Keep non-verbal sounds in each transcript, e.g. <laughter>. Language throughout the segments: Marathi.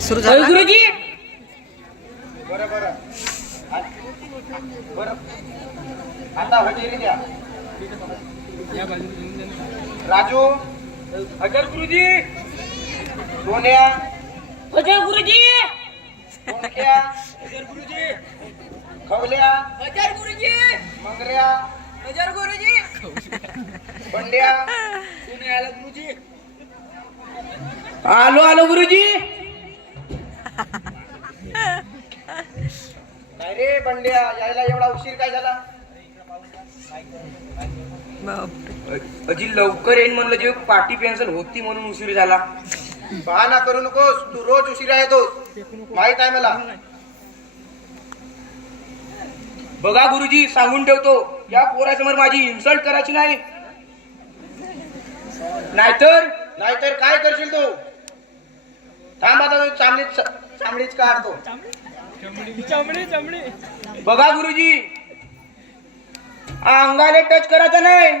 सुरू झाला. गुरुजी! बरं बरं बरं आता हजेरी द्या राजू अगर गुरुजी! सोन्या अजय गुरुजी! ओंक्या अजय गुरुजी! खवल्या अजय गुरुजी! मंगऱ्या अजय गुरुजी! बंड्या आला गुरुजी! आलो आलो गुरुजी. काय रे बंड्या यायला एवढा उशीर काय झाला. अजी लवकर येईन म्हणलं जे पाटी पेन्सिल होती म्हणून उशीर झाला. बहाना करू नकोस तू रोज उशिरा येतोस माहीत आहे मला. बघा गुरुजी सांगून ठेवतो या पोरासमोर माझी इन्सल्ट करायची नाही. नाहीतर? नाहीतर काय करशील तू? चांगलीच चांगलीच काढतो. बघा गुरुजी. अंगाले टच करायचं नाही.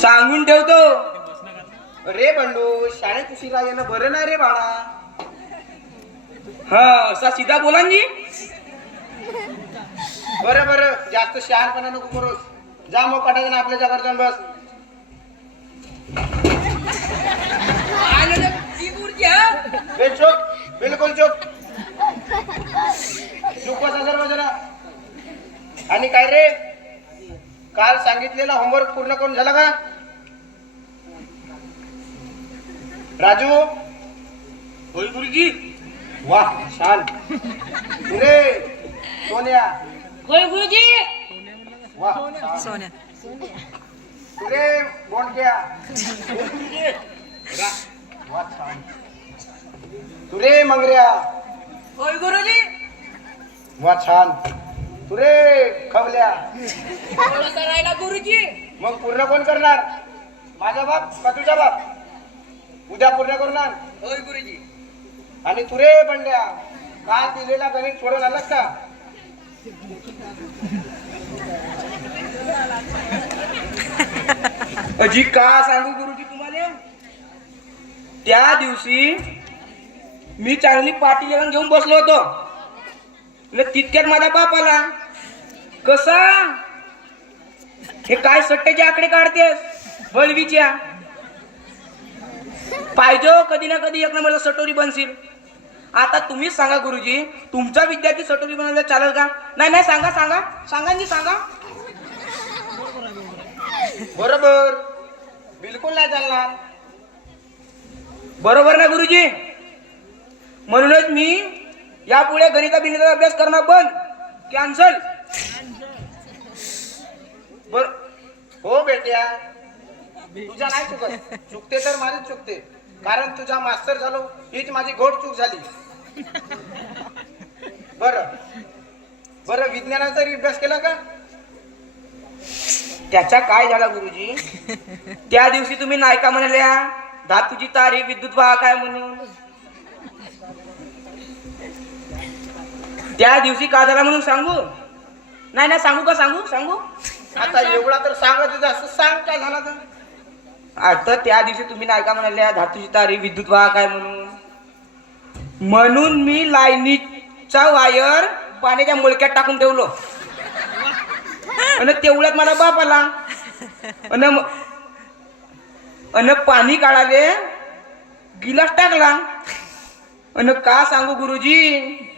सांगून ठेवतो. रे बंडू शाळेत उशिरा येणं बरं नाही रे बाळा. हा असा सीधा बोला जी. बरं बरं. जास्त शहाणपणा नको करूस. जा मग पाठायचं ना आपल्या जागावर जाऊन बस. बे चुप बिलकुल चुप चुप बसा सर्व जरा. आणि काय रे? काल सांगितलेला होमवर्क पूर्ण करून झाला का? राजू? होय गुरुजी. वाह छान. रे सोन्या. होय गुरुजी. वाह छान. सोन्या. रे बोंडक्या वाह छान. तुरे मंगऱ्या. होय गुरुजी. वा छान. तुरे खवल्या. राहिला गुरुजी? मग पूर्ण कोण करणार? माझा बाप का तुझा बाप? उद्या पूर्ण करणार? होय गुरुजी. आणि तुरे बंड्या काल दिलेला गणित सोडून आलास का? अजी का सांगू गुरुजी तुम्हाला? त्या दिवशी मी चांगली पाटी जेवण घेऊन बसलो होतो. तितक्यात माझा बाप आला कसा? हे काय सट्ट्याचे आकडे काढतेस? बळवीच्या. पाहिजे हो कधी ना कधी एक नंबरचा सटोरी बनशील. आता तुम्हीच सांगा गुरुजी तुमचा विद्यार्थी सटोरी बनवलं चालेल का? नाही नाही सांगा सांगा सांगा जी सांगा. बरोबर बिलकुल नाही चालणार. बरोबर ना गुरुजी. म्हणूनच मी यापुढे गणिता बिनिता अभ्यास करणार बंद. कॅन्सल बर. हो बेट्या. तुझ्या नाही चुकत. चुकते तर माझीच चुकते. कारण तुझा मास्तर झालो हीच माझी घोट चूक झाली. बर. बर विज्ञानाचा अभ्यास केला का? त्याचा काय झाला गुरुजी? त्या दिवशी तुम्ही नायका म्हणाल्या धातूची तारी विद्युत वाहक आहे म्हणून. त्या दिवशी का झाला म्हणून सांगू. नाही नाही सांगू का सांगू सांगू? आता एवढा तर सांगत जास्त सांग काय झाला तर. आता त्या दिवशी तुम्ही नायका म्हणाल्या धातूची तारी विद्युत वाहक आहे म्हणून. म्हणून मी लाईनीचा वायर पाण्याच्या मुळक्यात टाकून ठेवलो. आणि तेवढ्यात मला बाप आला. अन पाणी काढाले गिलास टाकला. अन का सांगू गुरुजी?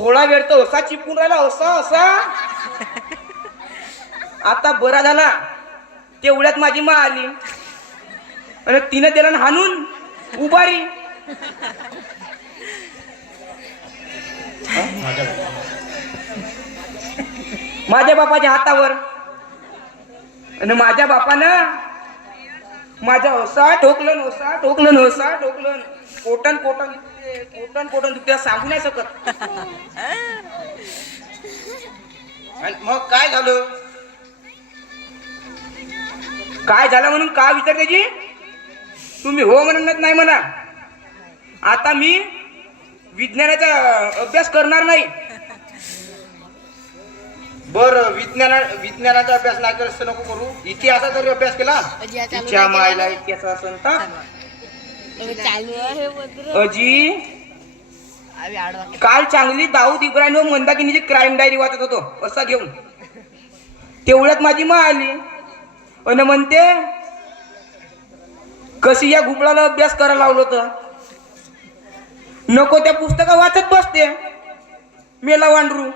थोडा वेळ तर असा चिपून राहिला असा असा. आता बरा झाला. तेवढ्यात माझी मा आली. आणि तिनं त्याला हाणून उभारी. माझ्या बापाच्या हातावर. आणि माझ्या बापानं माझ्या असा ठोकलं न असा ठोकलं न असा ठोकलं कोटन कोटन कोटन कोटन दुखते असं सांगू नाही शकत. <laughs> आणि मग काय झालं? काय झालं म्हणून का विचारते जी? तुम्ही हो म्हणत नाही म्हणा. आता मी विज्ञानाचा अभ्यास करणार नाही. बर विज्ञाना विज्ञानाचा अभ्यास नाही असं नको करू. इतिहासाचा जरी अभ्यास केला मायला इतिहास अजी. काल चांगली दाऊद इब्राहिम व मंदाकिनीची क्राईम डायरी वाचत होतो. असा घेऊन. तेवढ्यात माझी मा आली. अन म्हणते कशी या घुबडाला अभ्यास करायला लावलं होतं? नको त्या पुस्तका वाचत बसते. मेला वांडरू.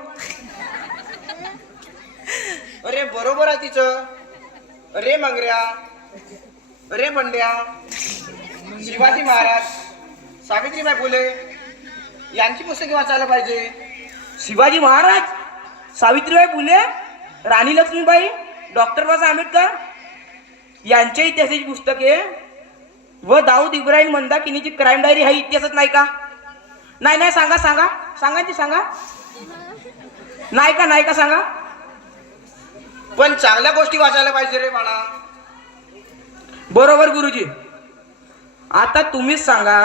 अरे बरोबर आहे तिचं. अरे मंगऱ्या. अरे बंड्या शिवाजी महाराज सावित्रीबाई फुले यांची पुस्तके वाचायला पाहिजे. शिवाजी महाराज सावित्रीबाई फुले राणी लक्ष्मीबाई डॉक्टर बाबासाहेब आंबेडकर यांच्या इतिहासाची पुस्तके व दाऊद इब्राहिम मंदाकिनीची क्राईम डायरी हा इतिहासच नाही का? नाही नाही सांगा सांगा. सांगा ती सांगा. नाही का नाही का सांगा? पण चांगल्या गोष्टी वाचायला पाहिजे रे बाळा. बरोबर गुरुजी. आता तुम्हीच सांगा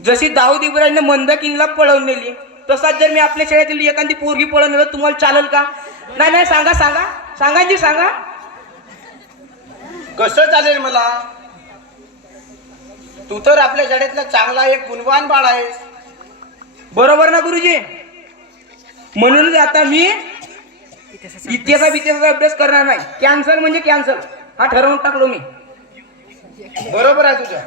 जशी दाऊद इब्राहिमने मंदाकिनीला पळवून नेली तसाच जर मी आपल्या शाळेतील एखादी पोरगी पळवून नेलं तुम्हाला चालेल का? नाही नाही सांगा सांगा सांगा जी सांगा. कसं चालेल मला? तू तर आपल्या शाळेतला चांगला एक गुणवान बाळ आहेस. बरोबर ना गुरुजी? म्हणूनच आता मी इतिहासा इतिहासाचा अभ्यास करणार नाही. कॅन्सल म्हणजे कॅन्सल हा ठरवून टाकलो मी. बरोबर आहे तुझं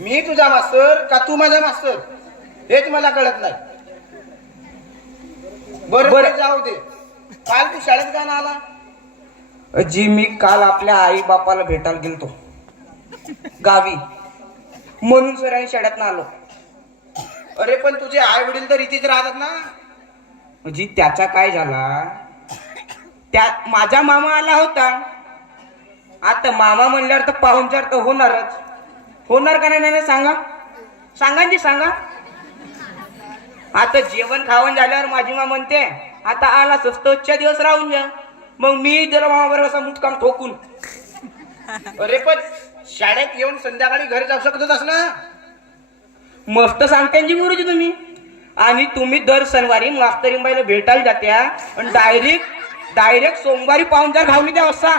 मी तुझा मास्तर का तू माझा मास्तर? हेच मला कळत नाही. बरं बरं. ते जाऊ दे. काल तू शाळेत का ना आला? जी मी काल आपल्या आई बापाला भेटायला गेलतो. गावी. म्हणून सर शाळेत आलो. अरे पण तुझे आई वडील तर इथेच राहतात ना. म्हणजे त्याचा काय झाला? त्या माझा मामा आला होता. मामा म्हणल्यावर तर पाहुणचार तर होणारच. होणार का नाही नाही सांगा. सांगा जी सांगा. आता जेवण खावण झाल्यावर माझी मा म्हणते आता आला स्वस्तच्या दिवस राहून जा. मग मी त्याला मामाबरोबर असा मुटकाम ठोकून. अरे पण शाळेत येऊन संध्याकाळी घरी जाऊ शकत होतास ना. मस्त सांगते मुरुजी गुरुजी तुम्ही. आणि तुम्ही दर शनिवारी मास्तरीबाईला भेटायला जात्या आणि डायरेक्ट डायरेक्ट सोमवारी पाहुणचार घावली द्या असा.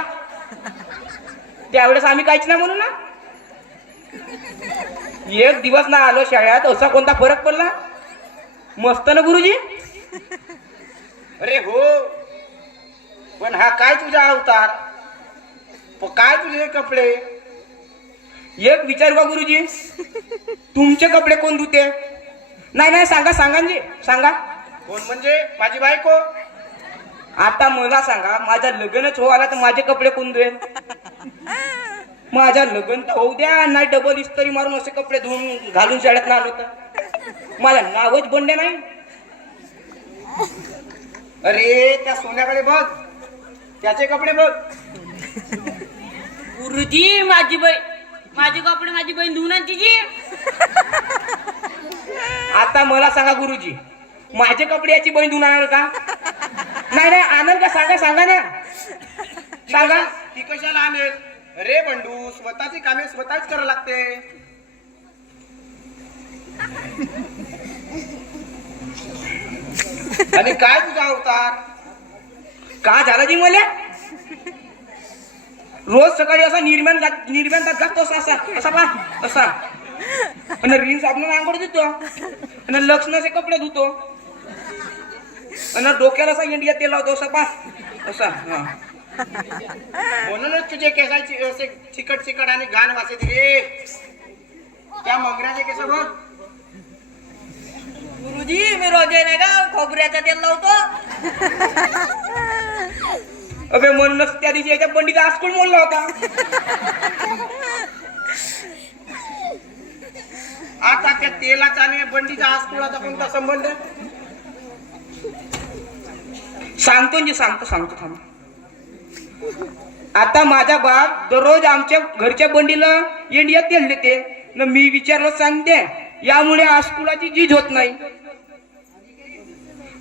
त्यावेळेस आम्ही काहीच नाही म्हणू ना. एक दिवस ना आलो शाळेत असा कोणता फरक पडला? मस्त ना गुरुजी? अरे हो पण हा काय तुझा अवतार? काय तुझे कपडे? एक विचार का गुरुजी. तुमचे कपडे कोण धुते? नाही नाही सांगा सांगा जी सांगा. कोण म्हणजे? माझी बायको? आता मला सांगा माझा लग्नच हो आला तर माझे कपडे कोण धुवेल माझ्या लग्न तर होऊ द्या नाही डबल इस्त्री मारून असे कपडे धुवून घालून शाळेत आलो तर मला नावच बंडे नाही. अरे त्या सोन्याकडे बघ. त्याचे कपडे बघ. गुरुजी माझी बहीण माझे कपडे माझी बहीण धुवून जी आता मला सांगा गुरुजी माझे कपडे याची बहीण धुवून आणल का? नाही नाही आणल का? सांगा सांगा ना. सांगा. कशाला आणेल रे बंडू स्वतःची कामे स्वतःच करावं लागते. आणि काय तुझा अवतार? का झाला जी मला? रोज सकाळी असा निर्माण निर्माण जातो असा असा असा पा असा. आणि रिन साबण आंघोळ धुतो आणि लक्ष्णाचे कपडे धुतो. आणि डोक्याला असा इंडिया तेल लावतो असा पा असा हा. <laughs> म्हणूनच तुझे केसाची असे चिकट चिकट आणि घाण वाचत रे त्या मंगऱ्याचे केस बघ. गुरुजी मी रोज नाही का खोबऱ्याचा तेल लावतो? <laughs> अबे म्हणूनच त्या दिवशी याच्या पंडिता आस्कूल मोडला होता. <laughs> आता त्या तेलाचा आणि बंडीचा आसकुळाचा कोणता संबंध? सांगतो जी सांगतो सांगतो थांब. आता माझा बाप दररोज आमच्या घरच्या बंडीला इंडियात तेल देते. न मी विचारलं सांगते यामुळे आस्कुलाची झीज होत नाही.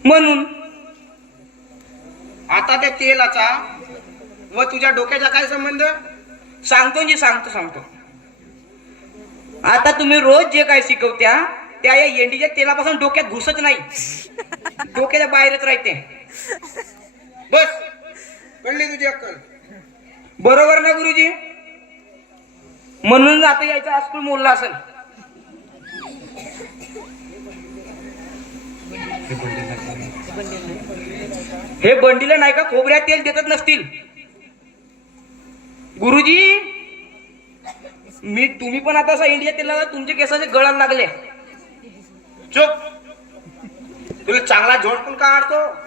म्हणून आता त्या तेलाचा व तुझ्या डोक्याचा काय संबंध? सांगतो जी सांगतो सांगतो. आता तुम्ही रोज जे काय शिकवत्या त्या या एंडीच्या तेलापासून डोक्यात घुसत नाही. डोक्याच्या बाहेरच राहते. बस. कळली तुझी अक्कल. बरोबर ना गुरुजी? म्हणून आता यायचं आजकल मोडला असेल. हे बंडीला नाही का खोबऱ्यात तेल देतच नसतील? गुरुजी मी तुम्ही पण आता असं इंडिया तेलाला तुमचे केसाचे गळायला लागले. चुप. तुला चांगला झोड पण का आडतो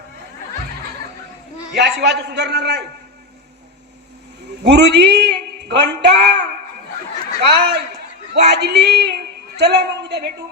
याशिवाय तर सुधारणार नाही. गुरुजी घंटा काय? वाजली. चला मग उद्या भेटू.